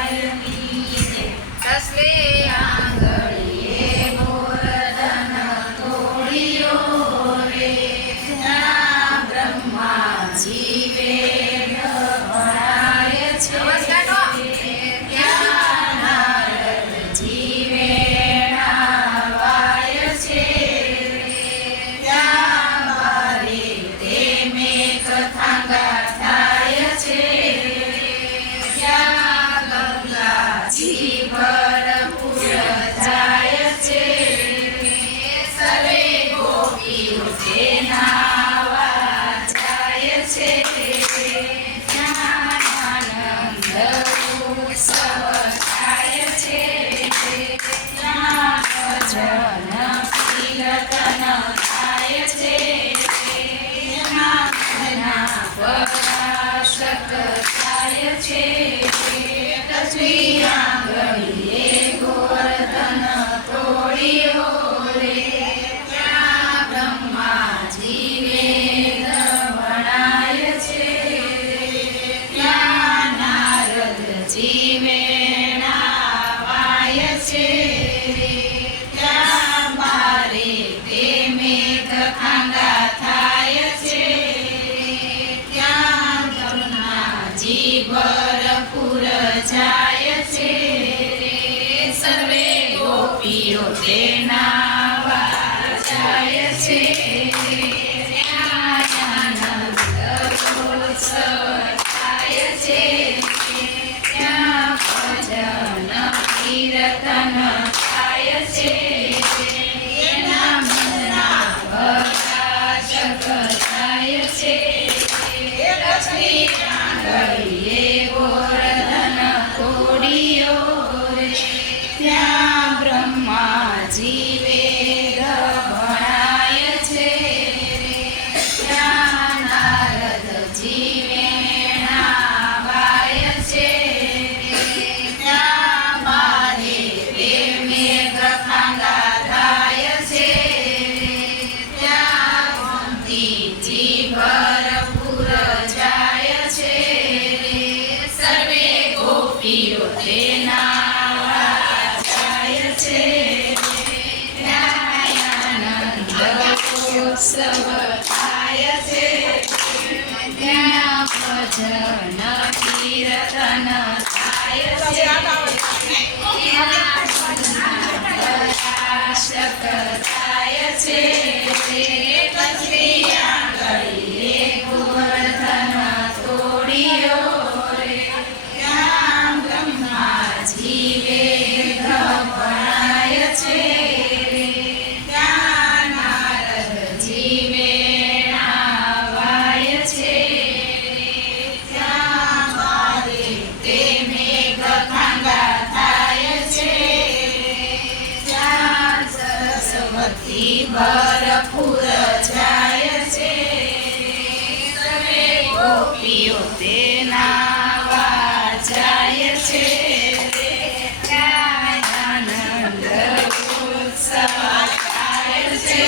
છોડરાયની તસલે આંગળીએ ગોવર્ધન તોડ્યો રે ત્યાં બ્રહ્માજી વેદ ભણાય છે ત્યાં નારદજી વેણાવાય છે ત્યાં મારે તે મેં કથા ગાથાય છે ત્યાં ગંગાજી ભરપૂર જાય છે સર્વે ગોપીઓ તે નાવા જાય છે ત્યાં આનંદ ઉત્સવ થાય છે ત્યાં ભજન કીર્તન થાય છે ત્યાં પરાશક થાય છે તસલી આંગળીએ ગોવર્ધન તોડ્યો રે ત્યાં બ્રહ્માજી વેદ ભણાય છે ત્યાં નારદજી વેણાવાય છે ત્યાં મારે તે મેઘ ખાંગા થાય છે ત્યાં બ્રહ્માજી ભરપૂર જાય છે સર્વે ગોપીઓ તે નાવા જાય છે ત્યાં આનંદ ઉત્સવ થાય છે ત્યાં ભજન કીર્તન થાય છે એના મનના પ્રકાશક થાય છે લક્ષ્મી આંગળીએ ગોવર્ધન તોડ્યો રે ત્યાં બ્રહ્માજી વેદ ભણાય છે ત્યાં નારદજી વેણાવાય છે ત્યાં મારે તે મેઘ ખાંગા થાય છે ત્યાં ગોમતીજી ભરપૂર જાય છે સર્વે ગોપીઓ તે નાવા જાય છે ત્યાં આનંદ ઉત્સવ થાય છે ત્યાં ભજન કીર્તન થાય છે ત્યાં પ્રકાશક થાય છે તસલી આંગળીએ ગોવર્ધન તોડ્યો રે ત્યાં બ્રહ્માજી વેદ ભણાય છે ત્યાં નારદજી વેણાવાય છે ત્યાં મારે તે મેઘ ખાંગા થાય છે ત્યાં સરસ્વતી ભરપૂર જાય છે સર્વે ગોપીઓ તે નાવા જાય છે ત્યાં આનંદ ઉત્સવ થાય છે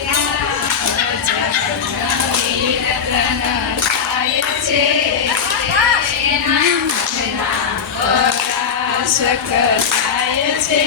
ત્યાં ભજન કીર્તન થાય છે એના મનના પરાશક થાય છે